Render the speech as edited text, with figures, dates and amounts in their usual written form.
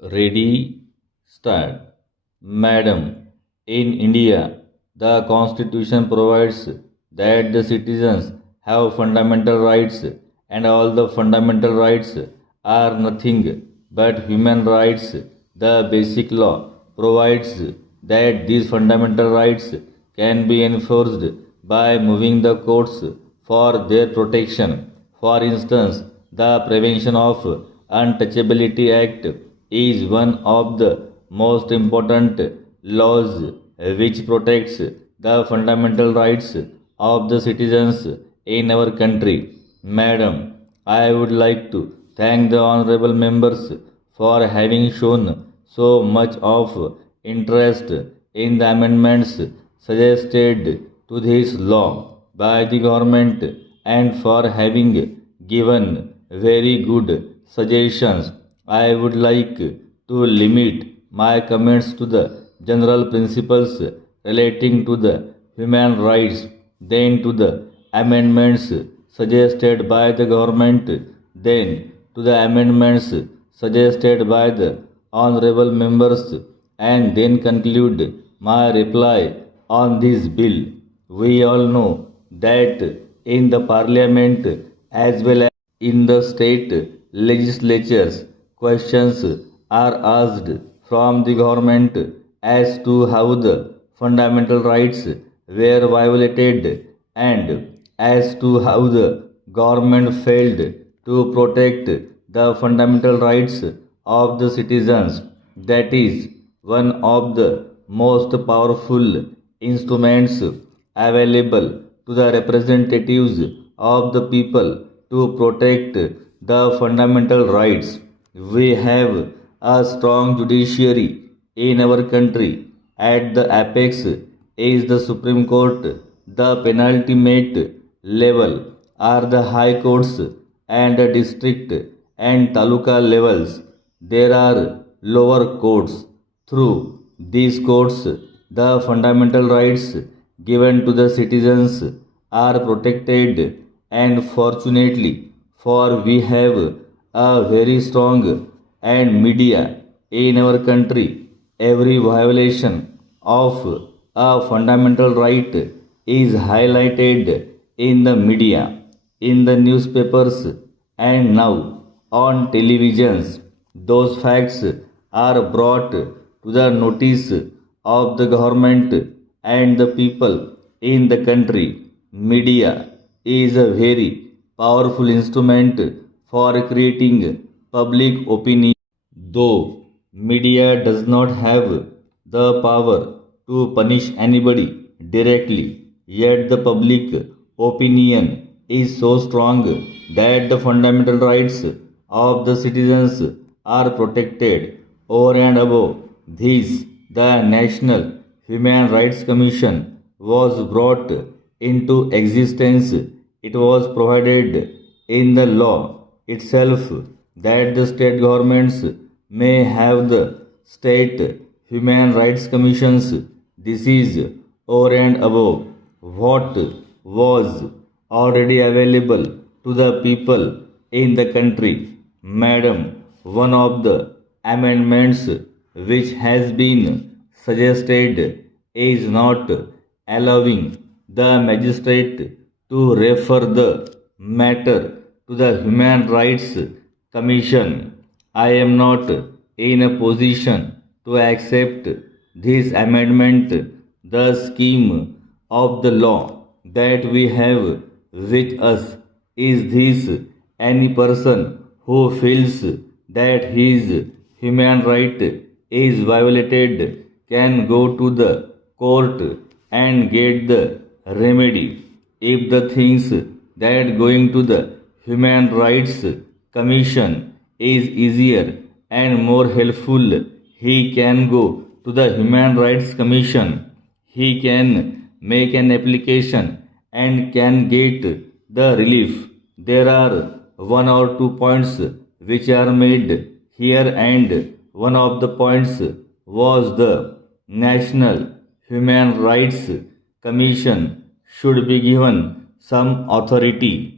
Ready, start. Madam, in India, the Constitution provides that the citizens have fundamental rights, and all the fundamental rights are nothing but human rights. The basic law provides that these fundamental rights can be enforced by moving the courts for their protection. For instance, the Prevention of Untouchability Act is one of the most important laws which protects the fundamental rights of the citizens in our country. Madam, I would like to thank the honorable members for having shown so much of interest in the amendments suggested to this law by the government and for having given very good suggestions. I would like to limit my comments to the general principles relating to the human rights, then to the amendments suggested by the government, then to the amendments suggested by the honorable members, and then conclude my reply on this bill. We all know that in the parliament as well as in the state legislatures, questions are asked from the government as to how the fundamental rights were violated and as to how the government failed to protect the fundamental rights of the citizens. That is one of the most powerful instruments available to the representatives of the people to protect the fundamental rights. We have a strong judiciary in our country. At the apex is the Supreme Court. The penultimate level are the high courts and district and taluka levels. There are lower courts. Through these courts, the fundamental rights given to the citizens are protected, and fortunately for we have a very strong and media in our country. Every violation of a fundamental right is highlighted in the media, in the newspapers, and now on televisions. Those facts are brought to the notice of the government and the people in the country. Media is a very powerful instrument for creating public opinion. Though media does not have the power to punish anybody directly, yet the public opinion is so strong that the fundamental rights of the citizens are protected. Over and above this, the National Human Rights Commission was brought into existence. It was provided in the law itself that the state governments may have the state human rights commissions. This is over and above what was already available to the people in the country. Madam, one of the amendments which has been suggested is not allowing the magistrate to refer the matter to the Human Rights Commission. I am not in a position to accept this amendment. The scheme of the law that we have with us is this: any person who feels that his human right is violated can go to the court and get the remedy. If the things that going to the Human Rights Commission is easier and more helpful, he can go to the Human Rights Commission. He can make an application and can get the relief. There are one or two points which are made here, and one of the points was the National Human Rights Commission should be given some authority